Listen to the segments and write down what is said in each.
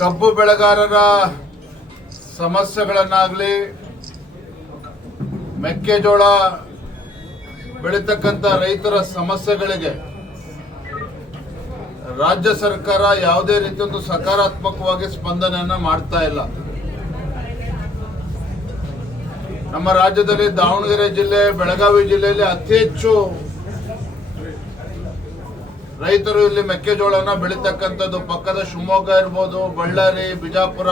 ಕಬ್ಬು ಬೆಳೆಗಾರರ ಸಮಸ್ಯೆಗಳನ್ನಾಗಲಿ ಮೆಕ್ಕೆಜೋಳ ಬೆಳೀತಕ್ಕಂಥ ರೈತರ ಸಮಸ್ಯೆಗಳಿಗೆ ರಾಜ್ಯ ಸರ್ಕಾರ ಯಾವುದೇ ರೀತಿಯೊಂದು ಸಕಾರಾತ್ಮಕವಾಗಿ ಸ್ಪಂದನೆಯನ್ನು ಮಾಡ್ತಾ ಇಲ್ಲ. ನಮ್ಮ ರಾಜ್ಯದಲ್ಲಿ ದಾವಣಗೆರೆ ಜಿಲ್ಲೆ, ಬೆಳಗಾವಿ ಜಿಲ್ಲೆಯಲ್ಲಿ ಅತಿ ಹೆಚ್ಚು ರೈತರು ಇಲ್ಲಿ ಮೆಕ್ಕೆಜೋಳನ ಬೆಳೀತಕ್ಕಂಥದ್ದು. ಪಕ್ಕದ ಶಿವಮೊಗ್ಗ ಇರ್ಬೋದು, ಬಳ್ಳಾರಿ, ಬಿಜಾಪುರ,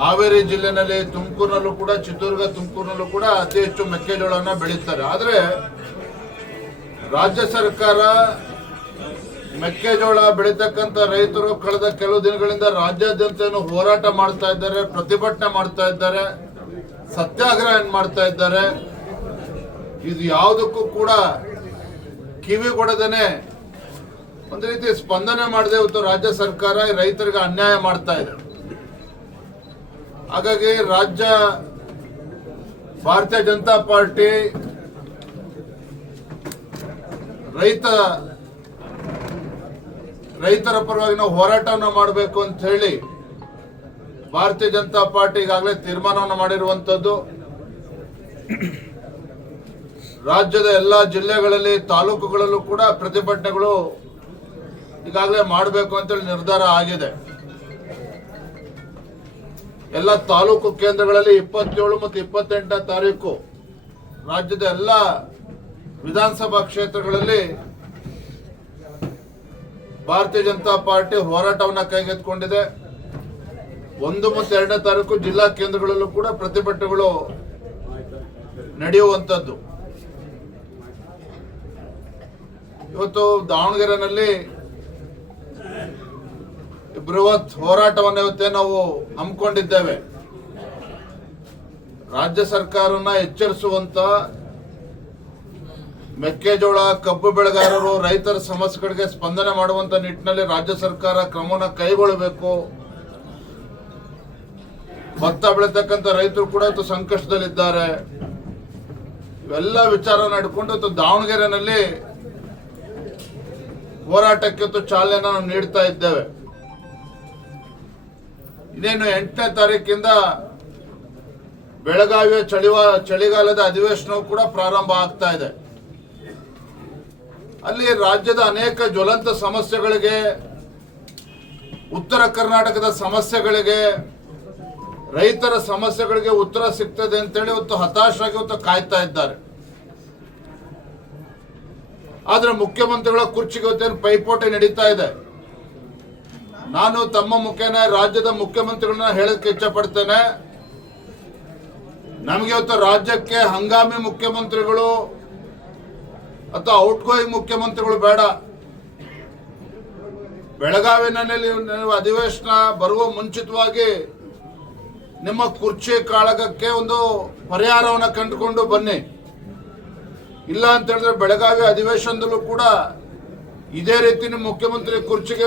ಹಾವೇರಿ ಜಿಲ್ಲೆನಲ್ಲಿ, ತುಮಕೂರಿನಲ್ಲೂ ಕೂಡ, ಚಿತ್ರದುರ್ಗ, ತುಮಕೂರಿನಲ್ಲೂ ಕೂಡ ಅತಿ ಹೆಚ್ಚು ಮೆಕ್ಕೆಜೋಳನ ಬೆಳೀತಾರೆ. ಆದರೆ ರಾಜ್ಯ ಸರ್ಕಾರ ಮೆಕ್ಕೆಜೋಳ ಬೆಳೀತಕ್ಕಂಥ ರೈತರು ಕಳೆದ ಕೆಲವು ದಿನಗಳಿಂದ ರಾಜ್ಯಾದ್ಯಂತ ಹೋರಾಟ ಮಾಡ್ತಾ ಇದ್ದಾರೆ, ಪ್ರತಿಭಟನೆ ಮಾಡ್ತಾ ಇದ್ದಾರೆ, ಸತ್ಯಾಗ್ರಹ ಮಾಡ್ತಾ ಇದ್ದಾರೆ. ಇದು ಯಾವುದಕ್ಕೂ ಕೂಡ ಕಿವಿಗೊಡದೇನೆ ಒಂದು ರೀತಿ ಸ್ಪಂದನೆ ಮಾಡದೆ ಇವತ್ತು ರಾಜ್ಯ ಸರ್ಕಾರ ರೈತರಿಗೆ ಅನ್ಯಾಯ ಮಾಡ್ತಾ ಇದೆ. ಹಾಗಾಗಿ ರಾಜ್ಯ ಭಾರತೀಯ ಜನತಾ ಪಾರ್ಟಿ ರೈತರ ಪರವಾಗಿ ನಾವು ಹೋರಾಟವನ್ನು ಮಾಡಬೇಕು ಅಂತ ಹೇಳಿ ಭಾರತೀಯ ಜನತಾ ಪಾರ್ಟಿ ಈಗಾಗಲೇ ತೀರ್ಮಾನವನ್ನು ಮಾಡಿರುವಂತದ್ದು. ರಾಜ್ಯದ ಎಲ್ಲ ಜಿಲ್ಲೆಗಳಲ್ಲಿ, ತಾಲೂಕುಗಳಲ್ಲೂ ಕೂಡ ಪ್ರತಿಭಟನೆಗಳು ಈಗಾಗಲೇ ಮಾಡಬೇಕು ಅಂತೇಳಿ ನಿರ್ಧಾರ ಆಗಿದೆ. ಎಲ್ಲ ತಾಲೂಕು ಕೇಂದ್ರಗಳಲ್ಲಿ 27 ಮತ್ತು 28ನೇ ತಾರೀಕು ರಾಜ್ಯದ ಎಲ್ಲ ವಿಧಾನಸಭಾ ಕ್ಷೇತ್ರಗಳಲ್ಲಿ ಭಾರತೀಯ ಜನತಾ ಪಾರ್ಟಿ ಹೋರಾಟವನ್ನು ಕೈಗೆತ್ತಿಕೊಂಡಿದೆ. 1 ಮತ್ತು 2ನೇ ತಾರೀಕು ಜಿಲ್ಲಾ ಕೇಂದ್ರಗಳಲ್ಲೂ ಕೂಡ ಪ್ರತಿಭಟನೆಗಳು ನಡೆಯುವಂಥದ್ದು. ಇವತ್ತು ದಾವಣಗೆರೆನಲ್ಲಿ ಬೃಹತ್ ಹೋರಾಟವನ್ನು ಇವತ್ತೇ ನಾವು ಹಮ್ಮಿಕೊಂಡಿದ್ದೇವೆ. ರಾಜ್ಯ ಸರ್ಕಾರನ ಎಚ್ಚರಿಸುವಂತ ಮೆಕ್ಕೆಜೋಳ, ಕಬ್ಬು ಬೆಳೆಗಾರರು, ರೈತರ ಸಮಸ್ಯೆಗಳಿಗೆ ಸ್ಪಂದನೆ ಮಾಡುವಂತ ನಿಟ್ಟಿನಲ್ಲಿ ರಾಜ್ಯ ಸರ್ಕಾರ ಕ್ರಮವನ್ನು ಕೈಗೊಳ್ಳಬೇಕು. ಭತ್ತ ಬೆಳೀತಕ್ಕಂಥ ರೈತರು ಕೂಡ ಇವತ್ತು ಸಂಕಷ್ಟದಲ್ಲಿದ್ದಾರೆ. ಇವೆಲ್ಲ ವಿಚಾರ ಇಟ್ಕೊಂಡು ಇವತ್ತು ದಾವಣಗೆರೆನಲ್ಲಿ ಹೋರಾಟಕ್ಕೆ ಇವತ್ತು ಚಾಲನೆಯನ್ನು ನಾವು ನೀಡ್ತಾ ಇದ್ದೇವೆ. ಇನ್ನೇನು 8ನೇ ತಾರೀಕಿಂದ ಬೆಳಗಾವಿಯ ಚಳಿಗಾಲದ ಅಧಿವೇಶನವು ಕೂಡ ಪ್ರಾರಂಭ ಆಗ್ತಾ ಇದೆ. ಅಲ್ಲಿ ರಾಜ್ಯದ ಅನೇಕ ಜ್ವಲಂತ ಸಮಸ್ಯೆಗಳಿಗೆ, ಉತ್ತರ ಕರ್ನಾಟಕದ ಸಮಸ್ಯೆಗಳಿಗೆ, ರೈತರ ಸಮಸ್ಯೆಗಳಿಗೆ ಉತ್ತರ ಸಿಗ್ತದೆ ಅಂತೇಳಿ ಇವತ್ತು ಹತಾಶರಾಗಿ ಇವತ್ತು ಕಾಯ್ತಾ ಇದ್ದಾರೆ. ಆದ್ರೆ ಮುಖ್ಯಮಂತ್ರಿಗಳ ಕುರ್ಚಿಗೆ ಇವತ್ತೇನು ಪೈಪೋಟಿ ನಡೀತಾ ಇದೆ. ನಾನು ತಮ್ಮ ಮುಖೇನ ರಾಜ್ಯದ ಮುಖ್ಯಮಂತ್ರಿಗಳನ್ನ ಹೇಳಕ್ಕೆ ಇಚ್ಛಪಡ್ತೇನೆ. ನಮಗೆ ಇವತ್ತು ರಾಜ್ಯಕ್ಕೆ ಹಂಗಾಮಿ ಮುಖ್ಯಮಂತ್ರಿಗಳು ಅಥವಾ ಔಟ್ಗೋಯಿಂಗ್ ಮುಖ್ಯಮಂತ್ರಿಗಳು ಬೇಡ. ಬೆಳಗಾವಿನಲ್ಲಿ ನೀವು ಅಧಿವೇಶನ ಬರುವ ಮುಂಚಿತವಾಗಿ ನಿಮ್ಮ ಕುರ್ಚಿ ಕಾಳಗಕ್ಕೆ ಒಂದು ಪರಿಹಾರವನ್ನು ಕಂಡುಕೊಂಡು ಬನ್ನಿ. ಇಲ್ಲ ಅಂತ ಹೇಳಿದ್ರೆ ಬೆಳಗಾವಿ ಅಧಿವೇಶನದಲ್ಲೂ ಕೂಡ ಇದೇ ರೀತಿ ನಿಮ್ಮ ಮುಖ್ಯಮಂತ್ರಿ ಕುರ್ಚಿಗೆ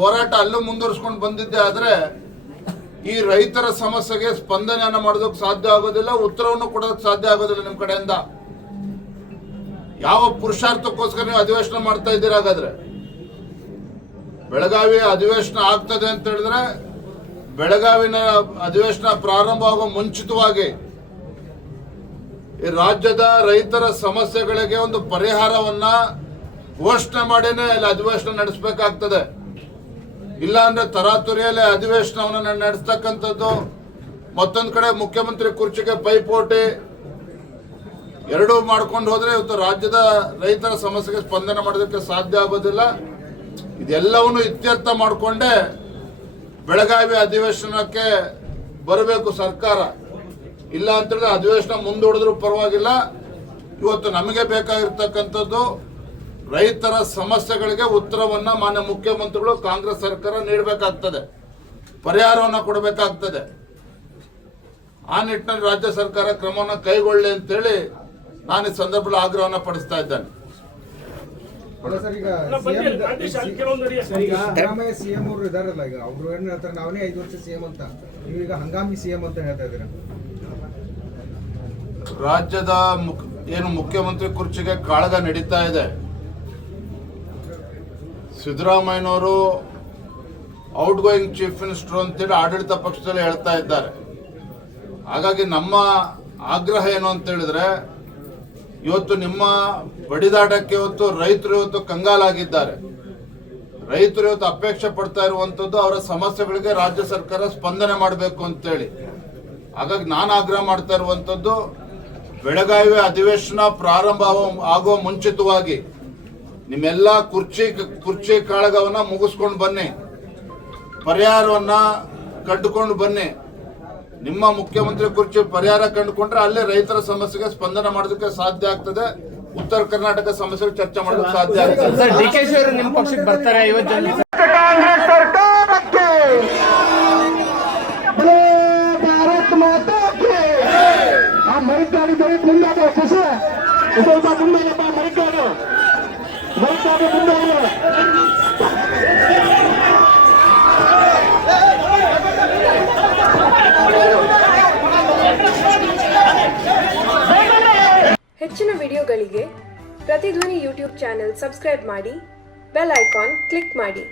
ಹೋರಾಟ ಅಲ್ಲೂ ಮುಂದುವರಿಸ್ಕೊಂಡು ಬಂದಿದ್ದೆ ಆದ್ರೆ ಈ ರೈತರ ಸಮಸ್ಯೆಗೆ ಸ್ಪಂದನೆಯನ್ನು ಮಾಡೋದಕ್ಕೆ ಸಾಧ್ಯ ಆಗೋದಿಲ್ಲ, ಉತ್ತರವನ್ನು ಕೊಡೋದಕ್ಕೆ ಸಾಧ್ಯ ಆಗೋದಿಲ್ಲ. ನಿಮ್ಮ ಕಡೆಯಿಂದ ಯಾವ ಪುರುಷಾರ್ಥಕ್ಕೋಸ್ಕರ ನೀವು ಅಧಿವೇಶನ ಮಾಡ್ತಾ ಇದ್ದೀರಾ? ಹಾಗಾದ್ರೆ ಬೆಳಗಾವಿ ಅಧಿವೇಶನ ಆಗ್ತದೆ ಅಂತ ಹೇಳಿದ್ರೆ ಬೆಳಗಾವಿನ ಅಧಿವೇಶನ ಪ್ರಾರಂಭವಾಗುವ ಮುಂಚಿತವಾಗಿ ಈ ರಾಜ್ಯದ ರೈತರ ಸಮಸ್ಯೆಗಳಿಗೆ ಒಂದು ಪರಿಹಾರವನ್ನ ಘೋಷಣೆ ಮಾಡಿನೇ ಅಲ್ಲಿ ಅಧಿವೇಶನ ನಡೆಸಬೇಕಾಗ್ತದೆ. ಇಲ್ಲ ಅಂದ್ರೆ ತರಾತುರಿಯಲ್ಲಿ ಅಧಿವೇಶನವನ್ನು ನಡೆಸ್ತಕ್ಕಂಥದ್ದು, ಮತ್ತೊಂದು ಕಡೆ ಮುಖ್ಯಮಂತ್ರಿ ಕುರ್ಚಿಗೆ ಪೈಪೋಟಿ ಎರಡೂ ಮಾಡ್ಕೊಂಡು ಹೋದ್ರೆ ಇವತ್ತು ರಾಜ್ಯದ ರೈತರ ಸಮಸ್ಯೆಗೆ ಸ್ಪಂದನೆ ಮಾಡೋದಕ್ಕೆ ಸಾಧ್ಯ ಆಗೋದಿಲ್ಲ. ಇದೆಲ್ಲವನ್ನು ಇತ್ಯರ್ಥ ಮಾಡಿಕೊಂಡೇ ಬೆಳಗಾವಿ ಅಧಿವೇಶನಕ್ಕೆ ಬರಬೇಕು ಸರ್ಕಾರ. ಇಲ್ಲ ಅಂತೇಳಿದ್ರೆ ಅಧಿವೇಶನ ಮುಂದೂಡಿದ್ರೂ ಪರವಾಗಿಲ್ಲ. ಇವತ್ತು ನಮಗೆ ಬೇಕಾಗಿರ್ತಕ್ಕಂಥದ್ದು ರೈತರ ಸಮಸ್ಯೆಗಳಿಗೆ ಉತ್ತರವನ್ನ ಮಾನ್ಯ ಮುಖ್ಯಮಂತ್ರಿಗಳು, ಕಾಂಗ್ರೆಸ್ ಸರ್ಕಾರ ನೀಡಬೇಕಾಗ್ತದೆ, ಪರಿಹಾರವನ್ನು ಕೊಡಬೇಕಾಗ್ತದೆ. ಆ ನಿಟ್ಟಿನಲ್ಲಿ ರಾಜ್ಯ ಸರ್ಕಾರ ಕ್ರಮವನ್ನು ಕೈಗೊಳ್ಳಿ ಅಂತೇಳಿ ನಾನು ಈ ಸಂದರ್ಭದಲ್ಲಿ ಆಗ್ರಹವನ್ನು ಪಡಿಸ್ತಾ ಇದ್ದೇನೆ. ಸಿಎಂ ಅವರು ಇದಾರಲ್ಲ, ಈಗ ಅವರು ಏನ್ ಹೇಳ್ತಾರೆ, ನಾವೇ 5 ವರ್ಷ ಸಿಎಂ ಅಂತ, ನೀವೀಗ ಹಂಗಾಮಿ ಸಿಎಂ ಅಂತ ಹೇಳ್ತಾ ಇದ್ದೀರಾ. ರಾಜ್ಯದ ಏನು ಮುಖ್ಯಮಂತ್ರಿ ಕುರ್ಚಿಗೆ ಕಾಳಗ ನಡೀತಾ ಇದೆ. ಸಿದ್ದರಾಮಯ್ಯನವರು ಔಟ್ ಗೋಯಿಂಗ್ ಚೀಫ್ ಮಿನಿಸ್ಟರ್ ಅಂತೇಳಿ ಆಡಳಿತ ಪಕ್ಷದಲ್ಲಿ ಹೇಳ್ತಾ ಇದ್ದಾರೆ. ಹಾಗಾಗಿ ನಮ್ಮ ಆಗ್ರಹ ಏನು ಅಂತ ಹೇಳಿದ್ರೆ, ಇವತ್ತು ನಿಮ್ಮ ಬಡಿದಾಟಕ್ಕೆ ಇವತ್ತು ರೈತರು ಇವತ್ತು ಕಂಗಾಲಾಗಿದ್ದಾರೆ. ರೈತರು ಇವತ್ತು ಅಪೇಕ್ಷೆ ಪಡ್ತಾ ಇರುವಂತದ್ದು ಅವರ ಸಮಸ್ಯೆಗಳಿಗೆ ರಾಜ್ಯ ಸರ್ಕಾರ ಸ್ಪಂದನೆ ಮಾಡಬೇಕು ಅಂತೇಳಿ. ಹಾಗಾಗಿ ನಾನು ಆಗ್ರಹ ಮಾಡ್ತಾ ಇರುವಂತದ್ದು, ಬೆಳಗಾವಿ ಅಧಿವೇಶನ ಪ್ರಾರಂಭ ಆಗುವ ಮುಂಚಿತವಾಗಿ ನಿಮ್ಮೆಲ್ಲ ಕುರ್ಚಿ ಕಾಳಗವನ್ನ ಮುಗಿಸ್ಕೊಂಡು ಬನ್ನಿ, ಪರಿಹಾರವನ್ನ ಕಂಡುಕೊಂಡು ಬನ್ನಿ. ನಿಮ್ಮ ಮುಖ್ಯಮಂತ್ರಿ ಕುರ್ಚಿ ಪರಿಹಾರ ಕಂಡುಕೊಂಡ್ರೆ ಅಲ್ಲೇ ರೈತರ ಸಮಸ್ಯೆಗೆ ಸ್ಪಂದನೆ ಮಾಡೋದಕ್ಕೆ ಸಾಧ್ಯ ಆಗ್ತದೆ. ಉತ್ತರ ಕರ್ನಾಟಕ ಸಮಸ್ಯೆಗೆ ಚರ್ಚೆ ಮಾಡೋದಕ್ಕೆ ಸಾಧ್ಯ ಆಗ್ತದೆ. ಸರ್, ಡಿ.ಕೆ.ಶಿ ಅವರು ನಿಮ್ಮ ಪಕ್ಷಕ್ಕೆ ಬರ್ತಾರೆ 50 ಜನ? ಕಾಂಗ್ರೆಸ್ ಸರ್ಕಾರಕ್ಕೆ ಭಾರತ್ ಮಾತಾಕ್ಕೆ ಆ ಮರಿಕಾಡು ದೊರೆತು ಮುಂದಾದ ಹೊಸ ಸ್ವಲ್ಪ ಮುಂದಾಗಪ್ಪ ಮರಿಕಾಡು ಮುಂದಾಗ ಹೆಚ್ಚಿನ ವಿಡಿಯೋಗಳಿಗೆ ಪ್ರತಿಧ್ವನಿ ಯೂಟ್ಯೂಬ್ ಚಾನೆಲ್ ಸಬ್ಸ್ಕ್ರೈಬ್ ಮಾಡಿ, ಬೆಲ್ ಐಕಾನ್ ಕ್ಲಿಕ್ ಮಾಡಿ.